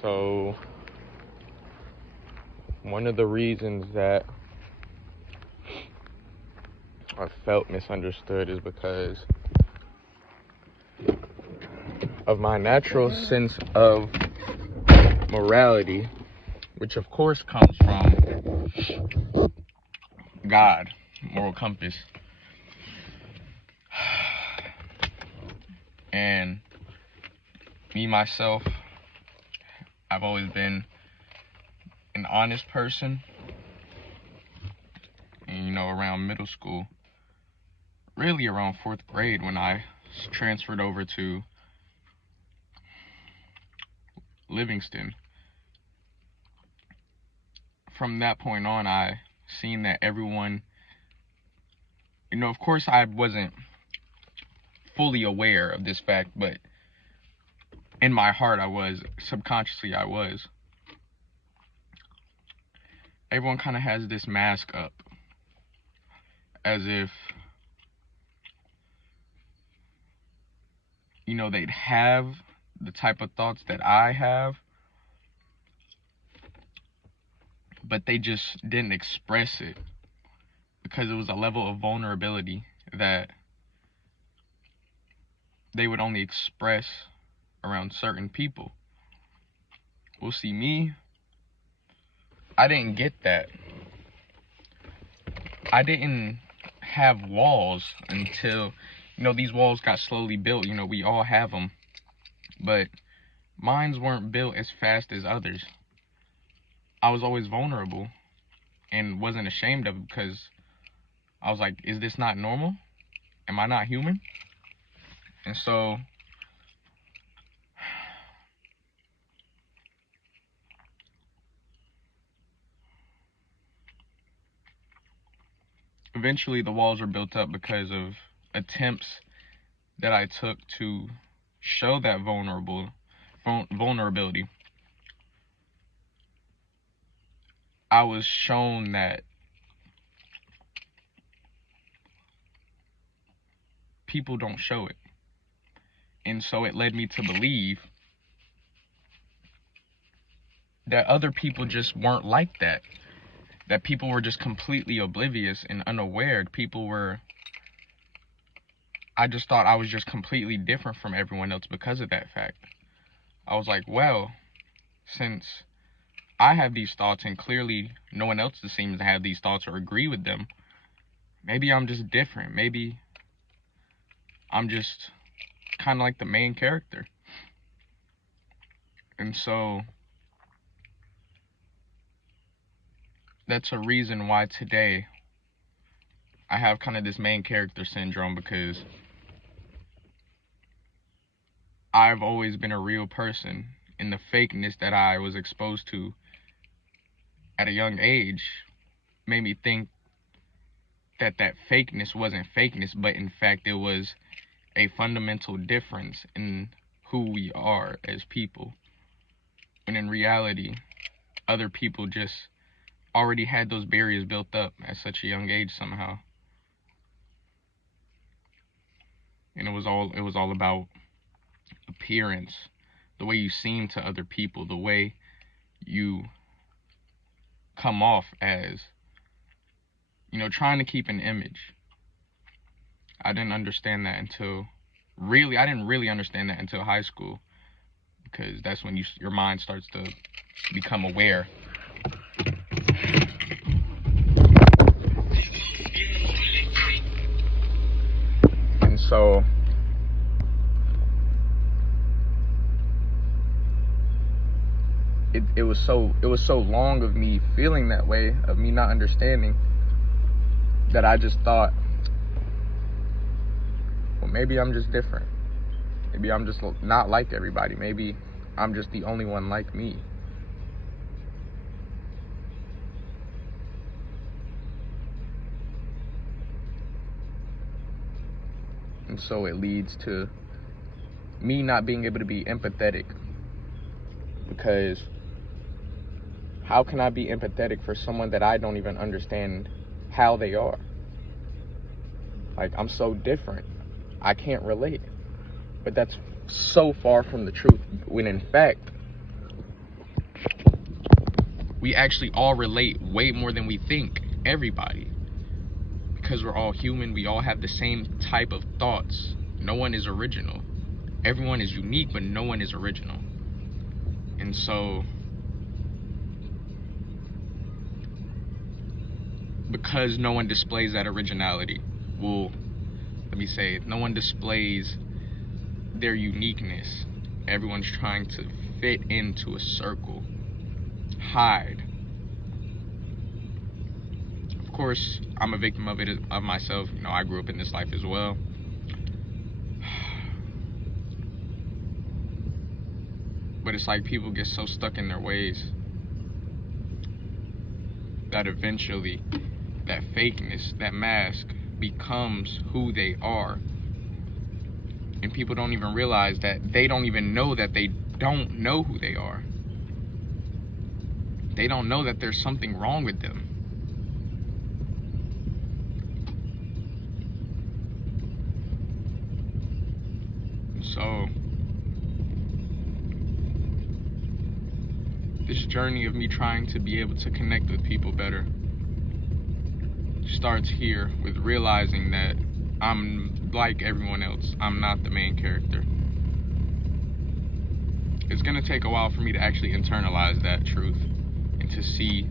So, one of the reasons that I felt misunderstood is because of my natural sense of morality, which of course comes from God, moral compass. And me, myself, I've always been an honest person. And, around middle school, really around 4th grade when I transferred over to Livingston. From that point on, I seen that everyone, of course I wasn't fully aware of this fact, but in my heart I was, subconsciously I was. Everyone kind of has this mask up, as if, they'd have the type of thoughts that I have, but they just didn't express it because it was a level of vulnerability that they would only express around certain people. Well, see, me, I didn't get that. I didn't have walls until, these walls got slowly built. We all have them, but mines weren't built as fast as others. I was always vulnerable and wasn't ashamed of it because I was like, is this not normal? Am I not human? And so eventually the walls were built up because of attempts that I took to show that vulnerability. I was shown that people don't show it. And so it led me to believe that other people just weren't like that. That people were just completely oblivious and unaware. I just thought I was just completely different from everyone else because of that fact. I was like, well, since I have these thoughts and clearly no one else seems to have these thoughts or agree with them, maybe I'm just different. Maybe I'm just kind of like the main character. And so that's a reason why today I have kind of this main character syndrome, because I've always been a real person, and the fakeness that I was exposed to at a young age made me think that fakeness wasn't fakeness, but in fact it was a fundamental difference in who we are as people. When in reality, other people just already had those barriers built up at such a young age somehow. And it was all about appearance, the way you seem to other people, the way you come off as, trying to keep an image. I didn't understand that I didn't really understand that until high school, because that's when your mind starts to become aware. And so it was so long of me feeling that way, of me not understanding, that I just thought, well, maybe I'm just different. Maybe I'm just not like everybody. Maybe I'm just the only one like me. And so it leads to me not being able to be empathetic, because how can I be empathetic for someone that I don't even understand how they are? Like, I'm so different, I can't relate. But that's so far from the truth, when in fact, We actually all relate way more than we think. Everybody. Because we're all human, we all have the same type of thoughts. No one is original. Everyone is unique, but no one is original. And so, because no one displays that originality, well, let me say it, no one displays their uniqueness. Everyone's trying to fit into a circle, hide. Of course, I'm a victim of it, of myself. You know, I grew up in this life as well. But it's like people get so stuck in their ways that eventually that fakeness, that mask, becomes who they are. And people don't even realize that they don't even know that they don't know who they are. They don't know that there's something wrong with them. So, this journey of me trying to be able to connect with people better starts here with realizing that I'm like everyone else. I'm not the main character. It's gonna take a while for me to actually internalize that truth and to see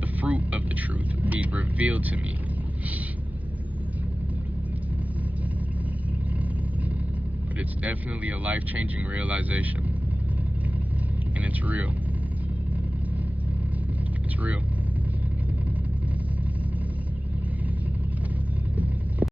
the fruit of the truth be revealed to me. But it's definitely a life-changing realization. And it's real. It's real.